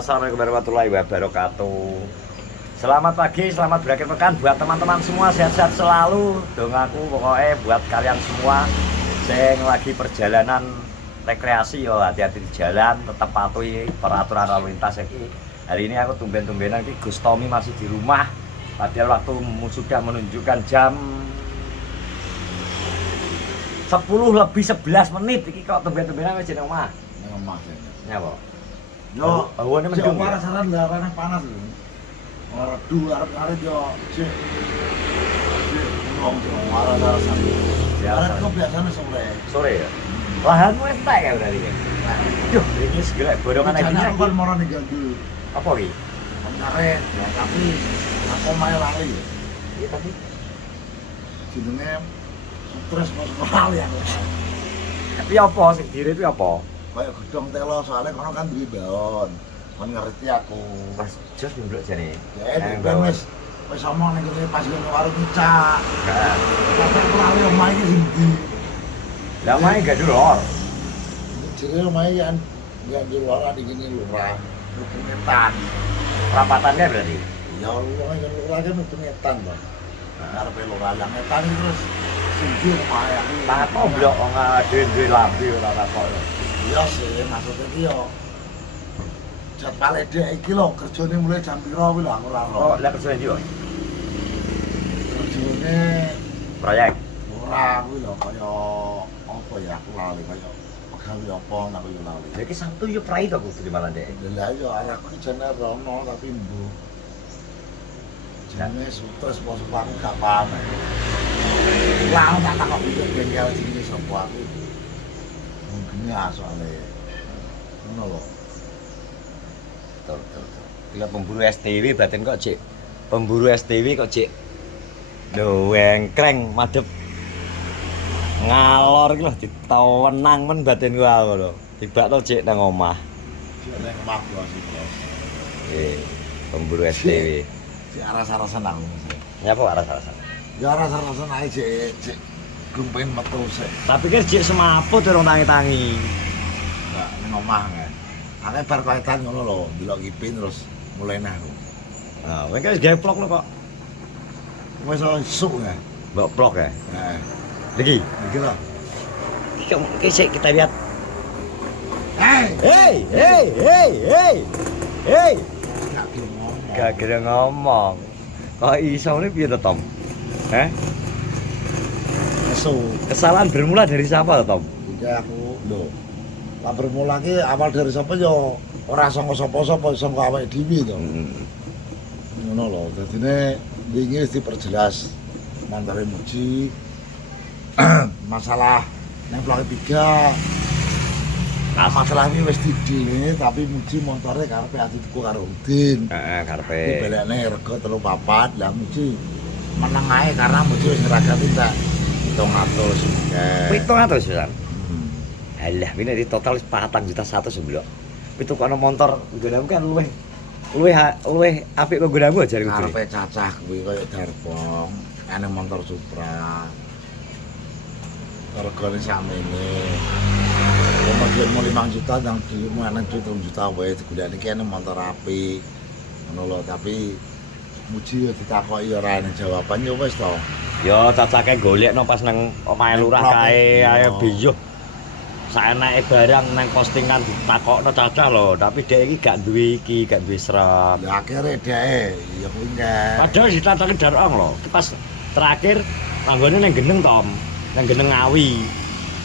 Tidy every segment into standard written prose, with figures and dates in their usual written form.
Assalamualaikum warahmatullahi wabarakatuh. Selamat pagi, selamat berakhir pekan buat teman-teman semua, sehat-sehat selalu. Dongaku pokoknya buat kalian semua yang lagi perjalanan rekreasi, yo hati-hati di jalan, tetap patuhi peraturan lalu lintas iki. Hari ini aku tumben-tumbenan iki Gus Tommy masih di rumah. Padahal waktu sudah menunjukkan jam 10:11 iki kok tumben-tumbenan wis jeneng omah. Nang omah sih. Nyapa? Yo, awane mendung. mendung. Ora saran larane panas lho. Ora redu arep-arep yo sik. Wong ora saran. Ya, kok biasanya sore. Sore ya? Lahanmu entek ya berarti ya? Duh, ini segala borongan lagi Aku kan lagi. mau ning ganggu. Apa iki? Karet, ya tapi aku main lali. Iya tadi. Jenenge stres pas lali aku. Tapi apa sing dire itu apa? Kayak gedong telo soalnya kono kan duwe baon. Kon ngerti aku. Pas jos nduk jane. Ya, ben wis omong ning kene pas ngene warung cicak. Heeh. Tapi aku lali omah iki sing ndi. Lah mae gak dulur. Jadi rumahnya kan nggak di luar di gini lurah, hukumetan. Perapatannya berarti. Ya Allah, yang lurah kan hukumetan bang. Karena lurah yang etan itu terus singkir rumahnya. Tak goblok wong duwe lambe ora takok. Iya sih, maksudnya iki yo. Jadwale dhek iki lho, kerjane mulai jam piro kuwi lho aku ora Oh, ero. lah kerjane ndi kok? Kerjane Proyek. ora kuwi lho kaya apa ya aku lali kaya pegawai apa aku yo lali. Lah iki Sabtu yo prai to kudu di malah dek. Lah yo arahku jane rono tapi mbuh. Jane stres bos aku gak paham. Lah tak takok iki bengkel sini sapa aku. Mungkin ya soalnya ngono lho. Betul. Bila pemburu STW batin kok cek. Pemburu STW kok cek. Lho wengkreng madhep ngalor iki lho ditawenang men batin gua aku lho. Tibak to cek nang omah. Jane omah gua sih, Bos. Pemburu STW. Si aras-arasan aku. Nyapa aras-arasan? Ya aras-arasan ae cek gumpen metu sik. Tapi kan cek semaput urung tangi-tangi. Enggak ning omah kan. Ane bar kaitan ngono lho, delok ngipin terus mulai nah aku. Nah, kowe kan wis gawe vlog lho kok. Wis esuk ya. Mbok vlog ya. Heeh. Iki. Iki lho. Iki sik kita lihat. Hei, Hey. gak ngomong. Gak kira ngomong. Kok iso ngene piye to, Tom? Esuk. Kesalahan bermula dari siapa, Tom? Iki aku lho. Lah bermula ki awal dari sapa yo ora sangka sapa-sapa sangka awake dhewe to. Ngono lho. Dadine wingi wis diperjelas mantare muji masalah nang blok 3. Nah, masalah ini wis didile tapi muji montore karepe atiku karo Udin. Heeh, karepe. Iki belekne rego 3-4 lah muji meneng ae karena muji wis ngragati tak 700 700 ya. Alah, ini di total 4.100.000 sebelum. Itu kono motor nggonamu kan luweh apik kok nggonamu aja kudu. karepe cacah kuwi kaya Darbong, ane motor Supra. Regane sakmene. Kemudian mau 5 juta nang dirimu ana 7 juta wae digoleki ane motor apik. Ngono lho, tapi muji yo ditakoki ora ana jawaban yo wis to. Ya cacake golekno pas nang omahe lurah kae ayo biyuh. Saenake barang nang postingan ditakokno cacah lho, tapi dhek iki gak duwe gak duwe serep. Ya akhirnya dhek ya kuwi enggak. Padahal ditantang darong lho. Ki pas terakhir tanggone nang geneng Tom, nang geneng Ngawi.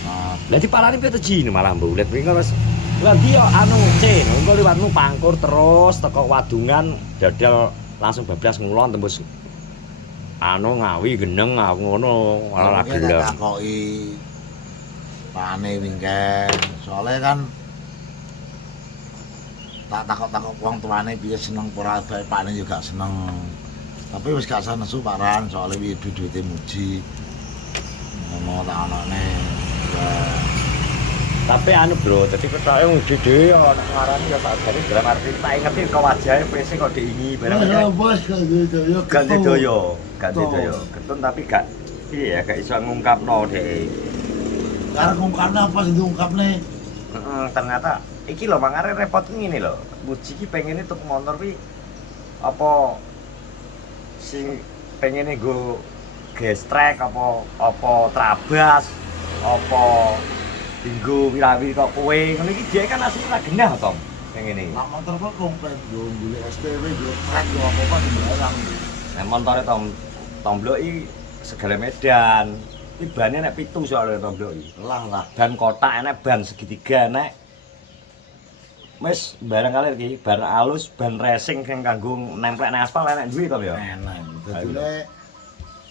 Nah, Lah dipalani piye to Ji malah mbulet wingi wis. Lah ndi yo anu C, engko liwatmu Pangkur terus teko Wadungan dadal langsung bablas ngulon tembus anu Ngawi geneng aku ngono malah mungkin gelem. tak takoki pane wingken. Soale kan tak takok-takok wong tuane piye seneng ora bae pane yo gak seneng. Tapi wis gak sanesu paran soalnya wi duwe-duwite muji. Ngono tak anane. Ya. Tapi anu bro, jadi ketoke ngudi dhewe ana ngarani ya tak jare dalam arti tak ingeti kok wajahe PC kok diingi barang Ya bos ganti doyo. Ketun tapi gak iya gak iso ngungkapno dhek. Karena ngungkapne apa sing diungkapne Ternyata iki lho mangare repot ngene lho. Muji iki pengene tuku motor kuwi apa sing pengene nggo gestrek apa trabas apa dinggo wirawiri kok kowe ngono iki dhek kan asline ra genah to pengene. Lah motor kok komplit yo golek STW yo trek yo apa-apa sembarang. Nek montore tombloki segala medan. Iki bane nek 7 soalnya tombloki. Lah. Ban kotak enek ban segitiga enek. Wis barang kali iki ban alus, ban racing sing kanggo nemplek nang aspal enek duwe to ya. Enak. Dadi nek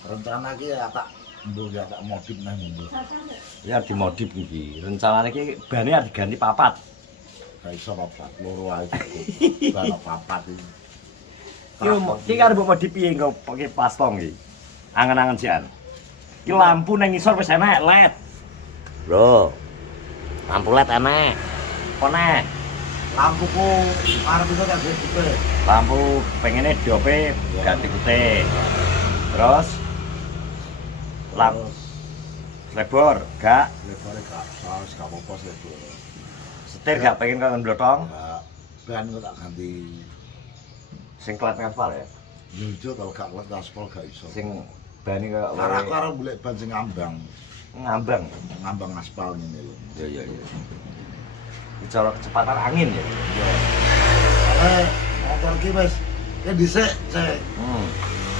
rencana iki ya tak mbok ya tak modif nang mbok. Ya dimodif iki. Rencanane iki bane arep diganti papat. Gak iso papat, loro ae cukup. Ban papat iki. Iki arep mbok modif piye engko pakai pastong iki. Angen-angen sian. Iki lampu nang ngisor wis enek LED. Lho. Lampu LED enek. Apa nek? Lampuku arep iso tak putih. Lampu pengene dope ganti putih. Terus lampu lebor gak Lebare gak saus gak apa-apa lebor. setir gak pengen karo ndlotong Gak ban kok tak ganti. sing klet aspal ya. Nyujo kalau gak klet aspal gak iso. Sing bani kaya Karena aku arep golek ban sing ngambang. ngambang aspal ngene lho. Ya. Bicara kecepatan angin ya. Motor ki wis ya dhisik cek.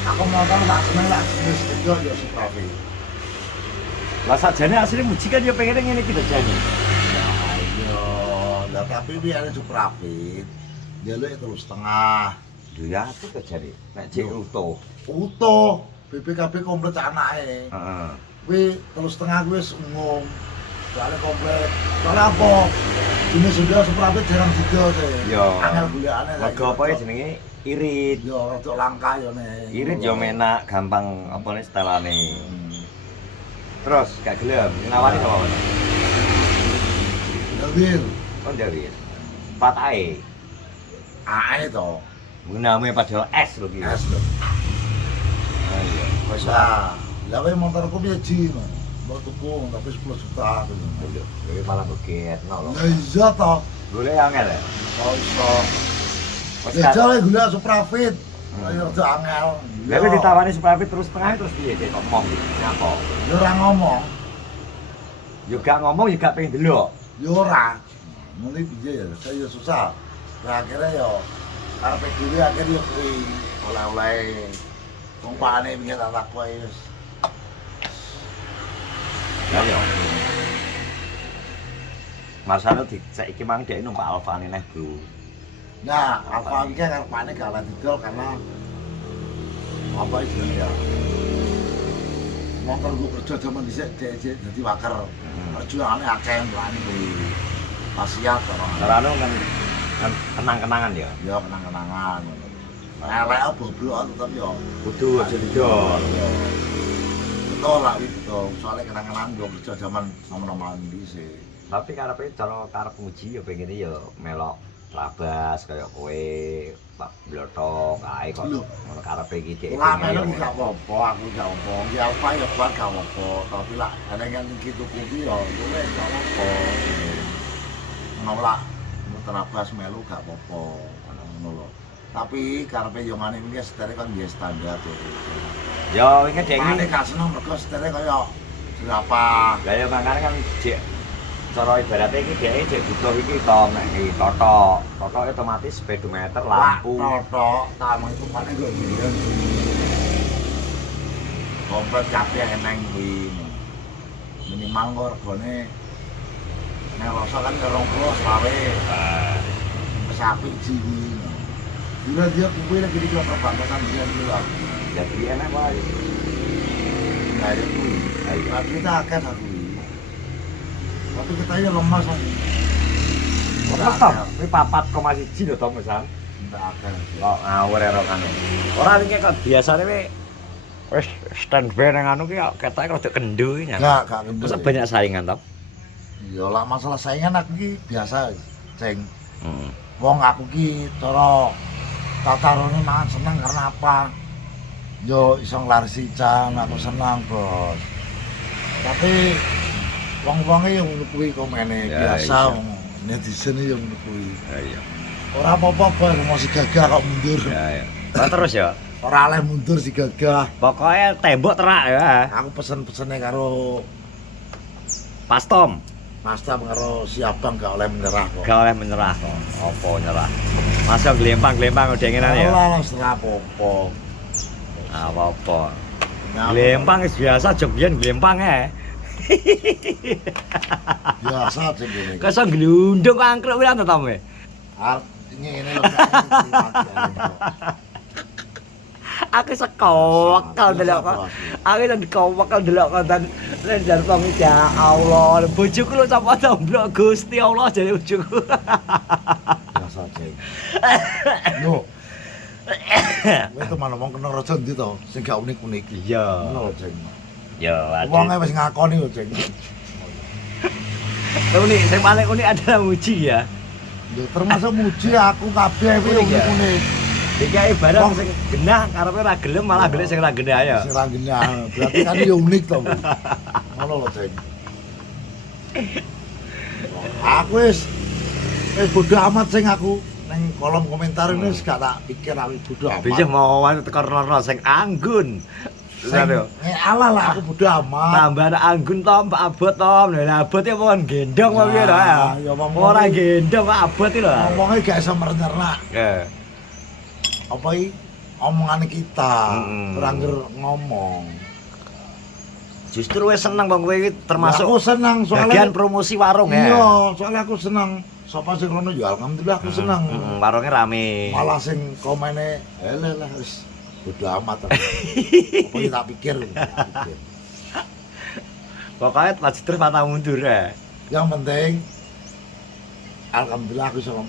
Aku motor tak seneng tak jenis itu ya Supravi. Lah sajane asline Muji kan ya pengen ngene iki jane. Ya iya, lah tapi biar Supravi jaluk 3,5. Ya itu jane. Nek jek utuh. Utuh BPKB komplit anake. Heeh. Kuwi 3,5 kuwi wis umum. Soalnya komplit. Soalnya apa? Ini sudah Supravi jarang juga sih. Yo. Angel golekane. Mergo apa ya jenenge irit. Yo rada langka yo nek. Irit yo menak, gampang apa nih setelane. Terus gak gelem nawani apa? Wil, Oh Dawir. Pat ae. ae to. Gunamu padahal es lho ki. Es lho. Ah iya. Wis Lah wae motorku piye ji, Mas? Mau tuku tapi 10 juta gitu. lho. Kowe malah beget no lho. Lah iya to. Golek angel ya. Oh iso. Wis Ya kan. jare gula Supravit. Ayo rada angel. Lah kowe ditawani Supravi terus tengah terus piye cek ngomong iki. Nyapa? Yo ora ngomong, Yo gak ngomong yo gak pengen delok. yo ora. Muli piye ya, saya yo susah. Lah akhirnya yo karepe dhewe akhirnya yo kuwi oleh-oleh. Wong pane piye tak takoki wis. Ya yo. Marsano saiki mang dhek numpak Alfane neh, Bro. Nah, apa iki karepane kalah didol karena apa istilahnya ya? Motor gue kerja zaman dhisik dek dadi waker. Perjuangane akeh berani kuwi. Wasiat ora. Carane kan kenang-kenangan ya. Ya kenang-kenangan. Elek bobrokan tetep ya. Kudu aja didol. Betul lah itu. Soalnya kenang-kenangan gue kerja zaman nom-noman dhisik. Tapi karepe cara karep Muji ya pengen ya melok Trabas kaya kowe, Pak Blotok, kae kok Lho. ngono karepe iki dhek. Lah melu gak apa-apa, aku gak apa. Ya apa ya kuat gak apa. Tapi lah ada yang gitu kuwi ya kowe gak apa. Nolak terabas melu gak apa-apa. Ngono lho. Tapi karepe yo ngene iki setere kan ya standar to. Ya wingi dhek Mane iki. gak seneng mergo setere kaya berapa. Lah ya mangane kan jek cara ibaratnya iki dhek jek butuh iki to nek iki totok. Totoke otomatis speedometer, lampu. Totok, tamu itu paling gue bilang komplit kabeh eneng kuwi. Minimal kok regane nek rasa kan 20 selawe. Sapi jiwi. Dulu dia kuwi lagi di perbatasan dia bilang. Jadi enak wae. Nah itu kuwi. Tapi kita akan aku. Tapi kita ya lemas aja. Terus to, kuwi 4,1 lho to Mas. Tidak akan. Kok ngawur ero kanu. Ora wingi kok biasane wis standby nang anu ki ketoke rada kendho iki. Gak kendel. Masa banyak saingan to? Ya lah masalah saingan aku ki biasa, Ceng. Heeh. Wong aku ki cara tatarone mangan seneng karena apa? Yo iso nglarisi can, aku senang, Bos. Tapi Wong-wonge yo ngono kuwi komene Ya, biasa iya. wong netizen yo ngono kuwi. Iya. Ora apa-apa bos, masih gagah kok mundur. Ya. Nah, terus ya. Ora oleh mundur si gagah. Pokoknya tembok terak ya. Aku pesen-pesene karo Pas Tom. Mas Tam karo si Abang gak oleh menyerah kok. Gak oleh menyerah kok. Apa nyerah? Masa glempang-glempang udah ngenan ya? Ora ora apa-apa. Apa-apa. Ya, Glempang wis biasa jogyen glempang ya. biasa sih ngene. Kasa glundung angkruk wilan to Tom. Ngene lho. Aku sekowakal delok kok. Aku nang dikowakal delok konten Ranger Pong ya Allah. Bojoku lho sapa tomblok Gusti Allah jare bojoku. Biasa sih. Yo. Kowe teman ngomong kena raja ndi to? Sing gak unik-unik. Iya. Ngono lho, Jeng. Ya, Wonge wis ngakoni lho, Jeng. unik, sing paling unik adalah muji ya. Ya termasuk muji aku kabeh kuwi Unik ya? unik-unik. Dikai barang sing genah karepe ora gelem malah golek sing ora genah ya. Sing ra genah. Berarti kan yo unik to. Ngono lho, Jeng. Aku wis bodo amat sing aku ning kolom komentar ini wis gak tak pikir aku bodo amat. Bisa mau teko-teko sing anggun. Lha Alah lah aku bodo amat. tambah ada anggun Tom, Pak Abot Tom. Lah Abot ya mohon gendong kok piye to ya. Ya, wong-wong Ora iki- gendong kok Abot iki lho. Ngomongnya gak iso merenyernak. Ya. Apa iki omongan kita Mm-mm. terangger ngomong. Justru wis seneng bang kowe iki termasuk aku senang bagian soalnya promosi warung ya. iya soalnya aku senang sapa sing rono ya alhamdulillah aku senang Warungnya rame. malah sing komene lah wis bodo amat apa yang tak pikir. Pokoknya maju terus pantang mundur ya. Yang penting alhamdulillah aku sama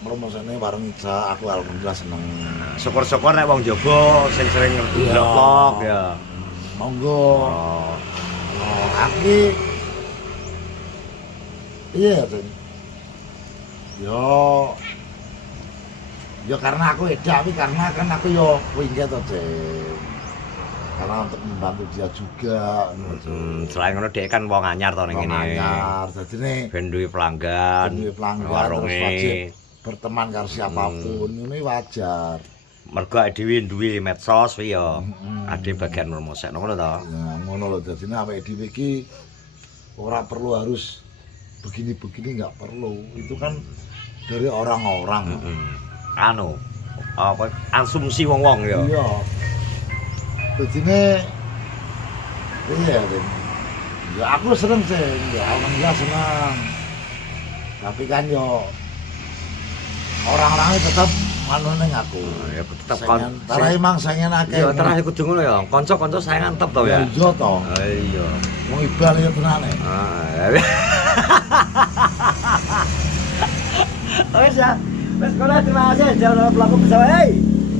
promosine warung Ica aku alhamdulillah seneng. Syukur-syukur nek wong jaba sing sering Iya. vlog ya. Monggo. Oh. Aku iya Jeng. Yo karena aku edak tapi karena kan aku yo wingi to Jeng. Karena untuk membantu dia juga Selain ngono dhek kan wong anyar to ning wong kene. anyar dadine Ben duwe pelanggan. duwe pelanggan terus warunge. wajib berteman karo siapapun ini wajar. Mergo awake dhewe duwe medsos kuwi ya. Mm-mm. Ade bagian promosekno ngono to. Ya ngono lho dadine awake dhewe iki ora perlu harus begini-begini nggak perlu. Itu kan dari orang-orang. Anu apa asumsi wong-wong ya. Iya. Dadine iya Jeng. Ya aku seneng sih, ya alhamdulillah seneng. Tapi kan yo orang-orangnya tetap anu ning aku. Ya tetep Saingan, tara emang saingan akeh. Ya terakhir kudu ngono ya. Kanca-kanca saingan tetep to ya. Iya to. Iya. Wong ibal ya tenane. Oke ya. Wes kono terima kasih jalan pelaku bersama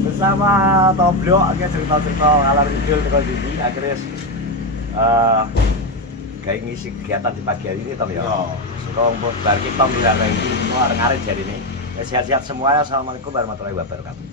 bersama Toblok akhirnya cerita-cerita ngalor ngidul teko ndi akhirnya gawe ngisi kegiatan di pagi hari ini Tom ya. Iya. Sekarang bar kita mulai ini semua arek-arek jari ini. Sehat-sehat semuanya. Assalamualaikum warahmatullahi wabarakatuh.